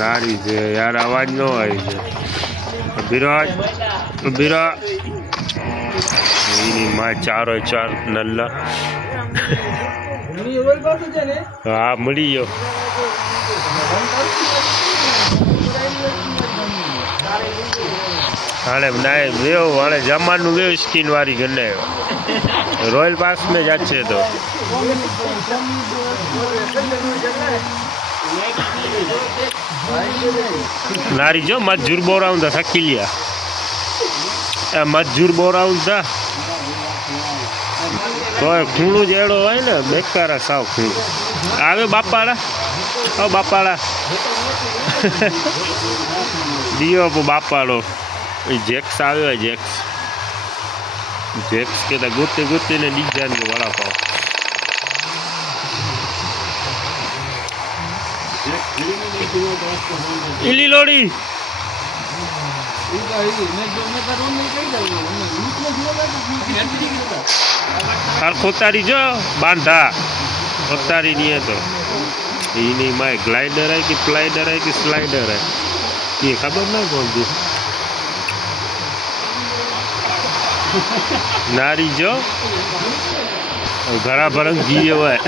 नारी છે યાર અવાજ નો આવી છે વિરાજ વિરા એની માં ચારો ચાર નલ્લા હા મળી ગયો हाणे नाए वेव हाणे जमानु वेव स्किन वारी गने रॉयल पास में जाछे तो नारी जो मजूर बोराउं था थकी लिया मजूर बोराउं था तो खूणू जेड़ो होय ने बेकार साव खूणू आवे बापाड़ा ओ बापाड़ा दियो बापाड़ो जेक्स आवे जेक्स जेक्स के गोते गोते ने डिजाइन में वड़ा पाव इली लोड़ी खोतारी जो बांधा खोतारी नहीं है तो ये नहीं माए ग्लाइडर है कि प्लाइडर है कि स्लाइडर है ये खबर ना कौन थी नारी जो घरा भरंग जी हुआ है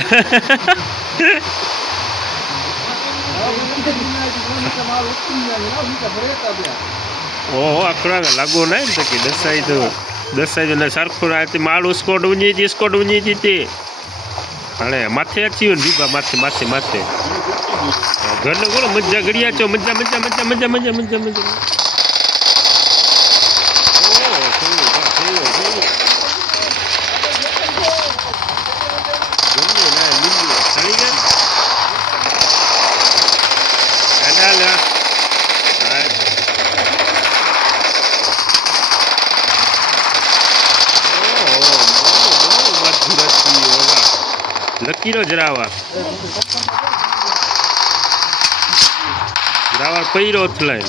ओहो अकड़ा लगो ना तो कि दसाई तो ने सरखो माल स्कोट उंजी थी हाँ माथे अची दीपा माथे माथे माथे घर ने बोलो मजा घड़िया चो मजा मजा मजा मजा मजा मजा मजा लकीरो जरावर जरावर पैरो थलाय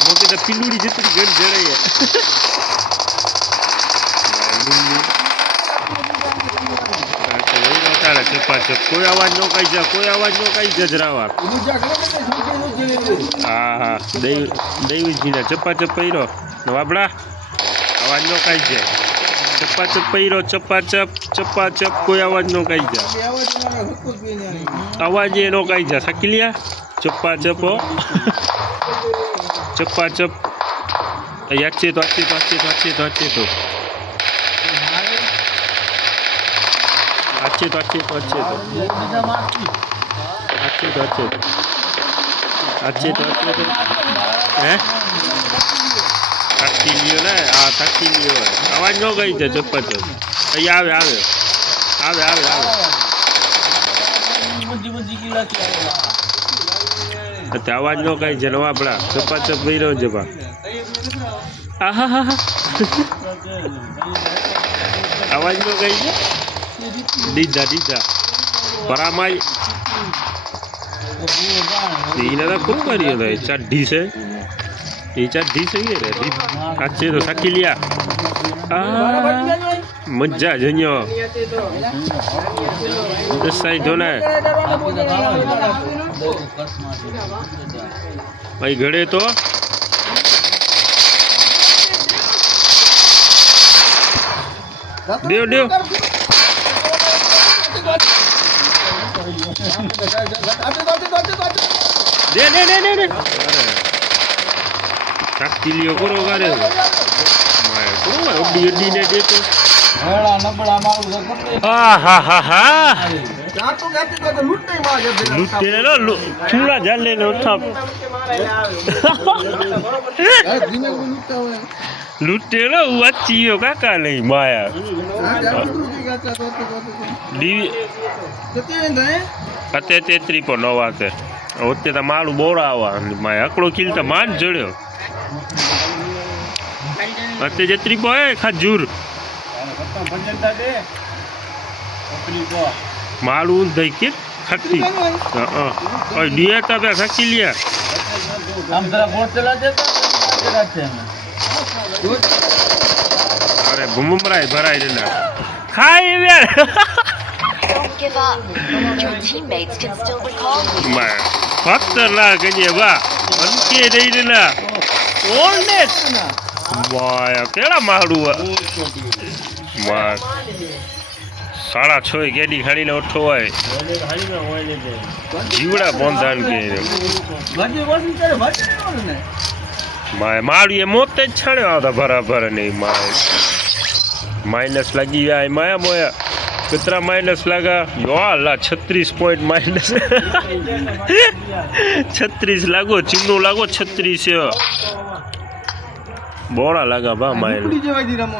मोके तो पिलुड़ी जितनी गण जड़े है कोई आवाज नो कही जा कोई आवाज नो कही जा जरावर हाँ हाँ देवी जी ने चप्पा चप पैरो बाबड़ा आवाज नो कही जाए चप्पा चप पैरो चप्पा चप कोई आवाज नो कही जा आवाज ये नो कही जा सकी लिया चप्पा चप चप्पा चप अच्छे तो अच्छे तो अच्छे तो अच्छे तो अच्छे तो अच्छे तो अच्छे तो अच्छे तो अच्छे तो अच्छे अच्छे तो अच्छे तो हैं थकी लियो ना हाँ थकी लियो है आवाज नो गई है चप्पा चप अरे आवे आवे आवे आवे आवे तो आवाज नो गई है नवा बड़ा चप्पा चप भी रहो जबा आहा हा हा आवाज नो गई है दीदा दीदा परामाई इन्हें तो खूब करिए था चड्ढी से ये चड्ढी से ही रहती अच्छे तो सकी लिया मज्जा जनियो सही दोना भाई घड़े तो देव देव दे दे दे दे शक्ति लियो करो करे मैं करो ओडी ओडी ने दे तो हेड़ा नबड़ा मारू हा हा हा हा जातो गाते तो लूटे मार लूटे लो थोड़ा जले लो था धीमे को लूटा हुआ लूटे लो वच्चियो काका नहीं माया डी कते तेतरी पर नवा के होते तो मालू बोरा आवा मैं अकड़ो किल तो मान जड़ियो अते जेतरी पर है खजूर मालू दई के खट्टी हां और दिया तब खकी लिया हम जरा बोट चला देता અરે ભૂમરાય ભરાય ને ખાઈ યાર Don't give up. Your teammates can still recall you. ખતરનાક છે વાહ અંકે રહી ને ઓલ્ડ વાહ કેળા મારું વાહ 6:30 ગેડી ખાડીને ઓઠો હોય જીવડા બોંધાન કે મારું એ મોત જ છાડ્યો આવતા બરાબર નહીં માઇનસ લાગી ગયા માયા મોયા कितना माइनस लगा यो अल्लाह 36 पॉइंट माइनस 36 लागो चिन्नो लागो 36 बोरा लगा बा माइनस